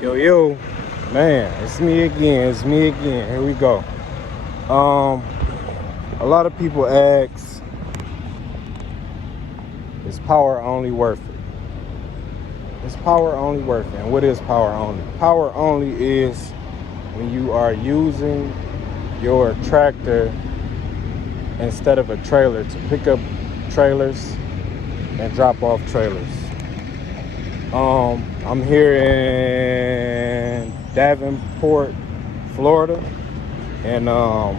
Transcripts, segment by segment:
Yo, man, it's me again. Here we go. A lot of people ask, is power only worth it? Is power only worth it? And what is power only? Power only is when you are using your tractor instead of a trailer to pick up trailers and drop off trailers. I'm here in Davenport, Florida, and I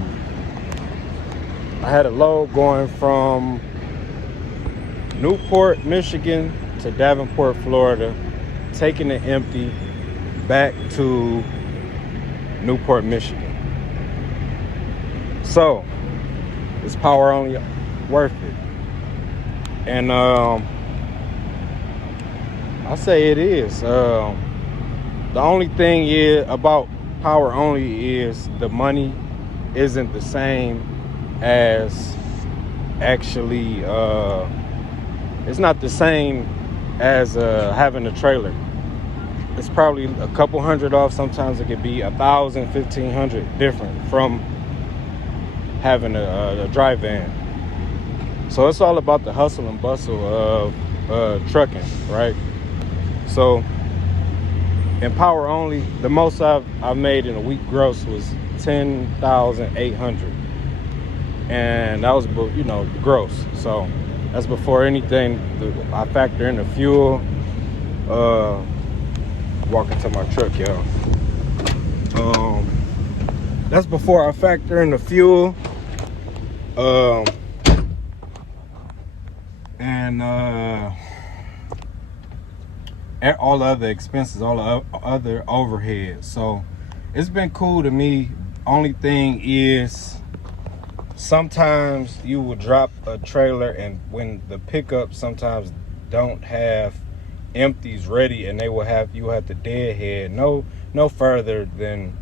had a load going from Newport, Michigan to Davenport, Florida, taking it empty back to Newport, Michigan. So, is power only worth it? And I say it is. The only thing is about power only is the money isn't the same as actually. It's not the same as having a trailer. It's probably a couple hundred off. Sometimes it could be 1,000, 1,500 different from having a dry van. So it's all about the hustle and bustle of trucking, right? So in power only, the most I've made in a week gross was 10,800, and that was gross. So that's before anything. I factor in the fuel. Walk into my truck, y'all. That's before I factor in the fuel. And all the other expenses, all the other overhead. So it's been cool to me. Only thing is, sometimes you will drop a trailer, and when the pickup sometimes don't have empties ready, and you will have to deadhead no further than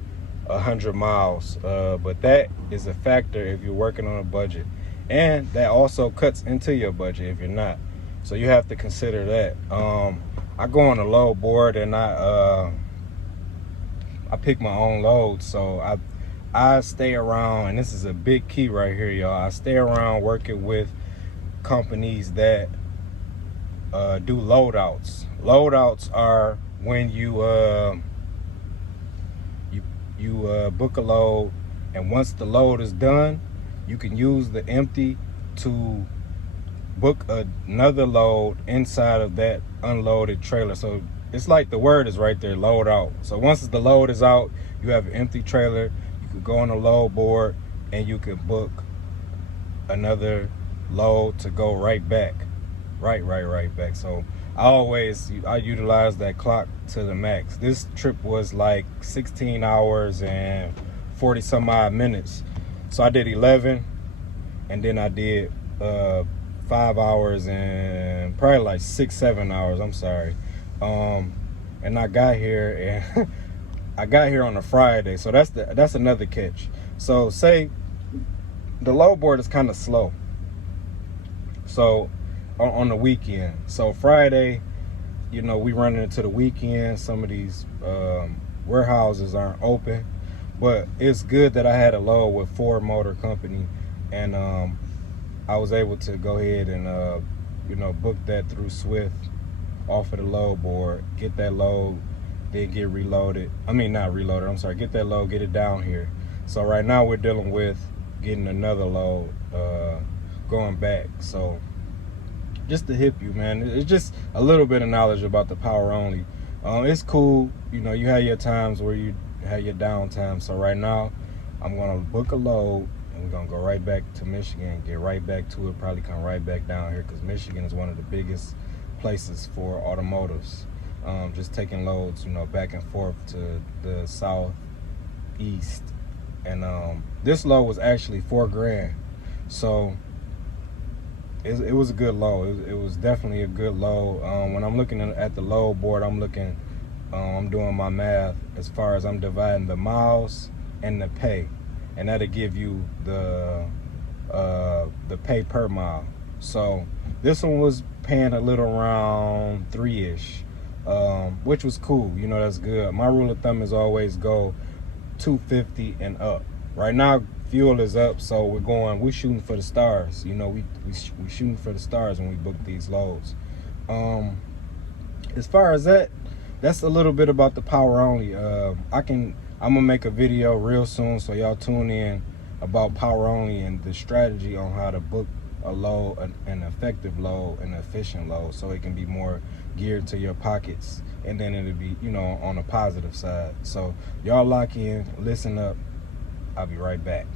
100 miles. But that is a factor if you're working on a budget, and that also cuts into your budget if you're not. So you have to consider that. I go on a load board, and I pick my own loads. So I stay around, and this is a big key right here, y'all. I stay around working with companies that do loadouts. Loadouts are when you book a load, and once the load is done, you can use the empty to book another load inside of that unloaded trailer. So it's like the word is right there, load out. So once the load is out, you have an empty trailer, you could go on a load board, and you could book another load to go right back. Right back. So I utilize that clock to the max. This trip was like 16 hours and 40 some odd minutes. So I did 11, and then I did 5 hours and probably like 6-7 hours. I'm sorry. And I got here, and I got here on a Friday. So that's another catch. So say the load board is kind of slow. So on the weekend. So Friday, we running into the weekend. Some of these warehouses aren't open, but it's good that I had a load with Ford Motor Company, and I was able to go ahead and book that through Swift off of the load board, get that load, then get reloaded. I mean, not reloaded, I'm sorry, get that load, get it down here. So right now we're dealing with getting another load going back. So just to hip you, man, it's just a little bit of knowledge about the power only. It's cool, you have your times where you have your downtime. So right now I'm gonna book a load, and we're gonna go right back to Michigan, get right back to it, probably come right back down here, because Michigan is one of the biggest places for automotives. Just taking loads, back and forth to the southeast. And this load was actually $4,000. So it was a good load. It was definitely a good load. When I'm looking at the load board, I'm doing my math as far as I'm dividing the miles and the pay, and that'll give you the pay per mile. So this one was paying a little around 3-ish. which was cool. You know, that's good. My rule of thumb is always go 250 and up. Right now, fuel is up, so we're shooting for the stars. You know, we shooting for the stars when we book these loads. As far as that's a little bit about the power only. I'm gonna make a video real soon, so y'all tune in about power only and the strategy on how to book a load, an effective load, an efficient load, so it can be more geared to your pockets, and then it'll be, you know, on the positive side. So y'all lock in, listen up. I'll be right back.